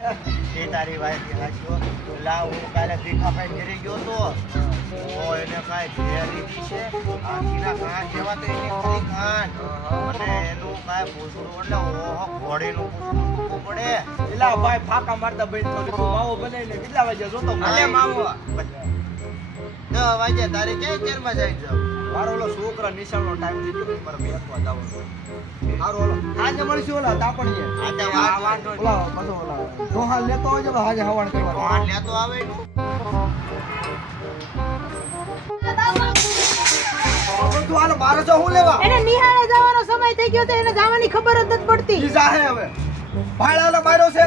એ તારી વાત હાચો લા હું કાલે ભીખા ભાઈ ઘરે ગયો તો એને કાંઈ ભેળ લીધી છે આખીના કાન જેવા તો એને ખાલી કાન અને એનું કાંઈ પૂછડું એટલે ઓહો ઘોડીનું પૂછડું ટૂંકું પડે એલા ભાઈ ફાકા મારતા ભાઈ થોડી તું માવો બનાવીને કેટલા વાગ્યા જોતો અલે માવો 10 વાગ્યા તારે ક્યાં ચેરમાં જાય જાવ મારો ઓલો છોકરા નિશાળનો ટાઈમ થઈ ગયો મારે બેસવા જવાનું હારો ઓલો આજે મળશું ઓલા તાપણીએ આજે વાંધો ઓલા બધો ઓલા ડોહા લેતો હોય છે આજે હવાણ કરવા વાન લેતો આવે નું તું હાલ મારે જો હું લેવા એને નિહાળે જવાનો સમય થઈ ગયો તો એને જવાની ખબર જ નથી પડતી ઈ જાહે હવે ભાડાનો માર્યો છે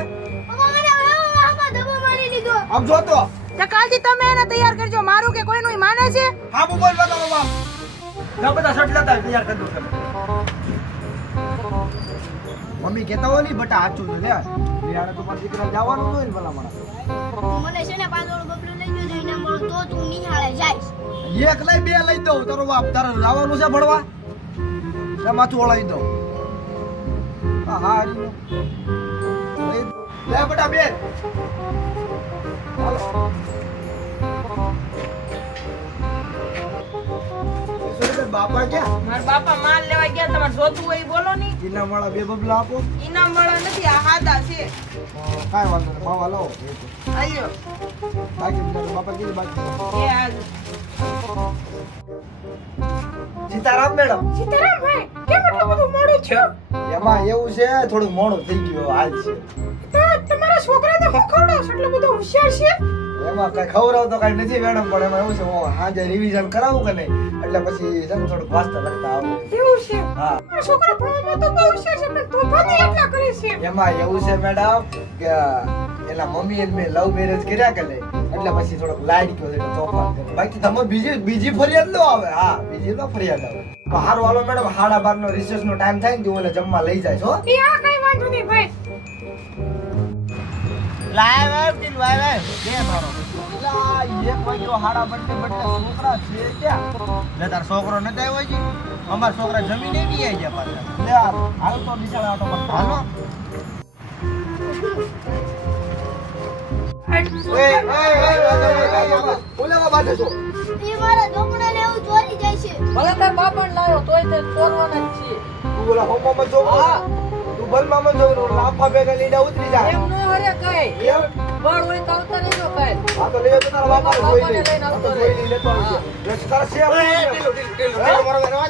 આમ જોતો તો કાલથી તમે એને તૈયાર કરજો મારું કે કોઈનું માને છે હા બોલ બતાવો બાપ ના બધા શર્ટ લેતા તૈયાર કરી દો તમે મમ્મી કહેતા હોય ની બટા આચું છે લે નિહાળે તો મારા દીકરા જવાનું હોય ને ભલા મારા મને છે ને પાછળ બબલું લઈ ગયો એને મળો તો તું નિહાળે જાઈશ એક લઈ બે લઈ દઉં તારો બાપ તારે જવાનું છે ભણવા એ માથું ઓળાવી દઉં હા હા લે બેટા બે હાલો બાપા ક્યાં મારા બાપા માલ લેવા ગયા તમારે જોતું હોય ઈ બોલો ની ઇનામ વાળા બે બબલા આપો ઇનામ વાળા નથી આ હાદા છે કાંઈ વાંધો નહીં માવા લાવો આલ્યો બાકી બીજા બાપા કીધું બાકી એ આજ સીતારામ મેડમ સીતારામ ભાઈ કેમ એટલું બધું મોડું થયું એમાં એવું છે થોડું મોડું થઈ ગયું હાલ છે તો તમારા છોકરાને હું ખવડાવશ એટલો બધો હોશિયાર છે એમાં કઈ ખવડાવ તો કઈ નથી મેડમ પણ એમાં એવું છે હું હાજે રિવિઝન કરાવું કે નહીં એટલે પછી છે ને થોડુંક વાંચતા લખતા આવડે એવું છે હા મારા છોકરા ભણવામાં તો બહુ હોશિયાર છે પણ તોફાની એટલા કરે છે એમાં એવું છે મેડમ કે એના મમ્મી અને મેં લવ મેરેજ કર્યા કે નહીં એટલે પછી થોડોક લાઈટ ગયો એટલે તોફાન કરે બાકી તમે બીજી ફરિયાદ ન આવે હા બીજી નો ફરિયાદ આવે તો હારું હાલો મેડમ 12:30 નો રિસેસ નો ટાઈમ થાય ને તો ઓલે જમવા લઈ જાય છો એ આ કઈ વાંધો નહીં ભાઈ લાય ટીલ વાય દે મારો એલા, એક વાગ્યો 12:30 છોકરા છે ક્યાં લે તાર છોકરો ન આવ્યો છે અમાર છોકરા જમીને બી આવી ગયા પાછા લે હાલ તો નિશાળે આટો મારતો હાલો ઓલામાં બાજે છો એ મારા ઢોકળાને એવું ચોરી જાય છે ભલે તાર બાપણ લાયો તોય તે ચોરવાના જ છીએ તું ઓલા હોમમાં જો તું બલમાં જો લાફા ભેગા લીડા ઉતરી જાય એમ નો હરે કઈ એમ બળ હોય તો આવતા રહેજો કઈ આ તો લેજો તારા બાપાને જોઈ લે લઈને આ તો આવતો જોઈ લે લેતો આવજો તારા છે ટીલ મારો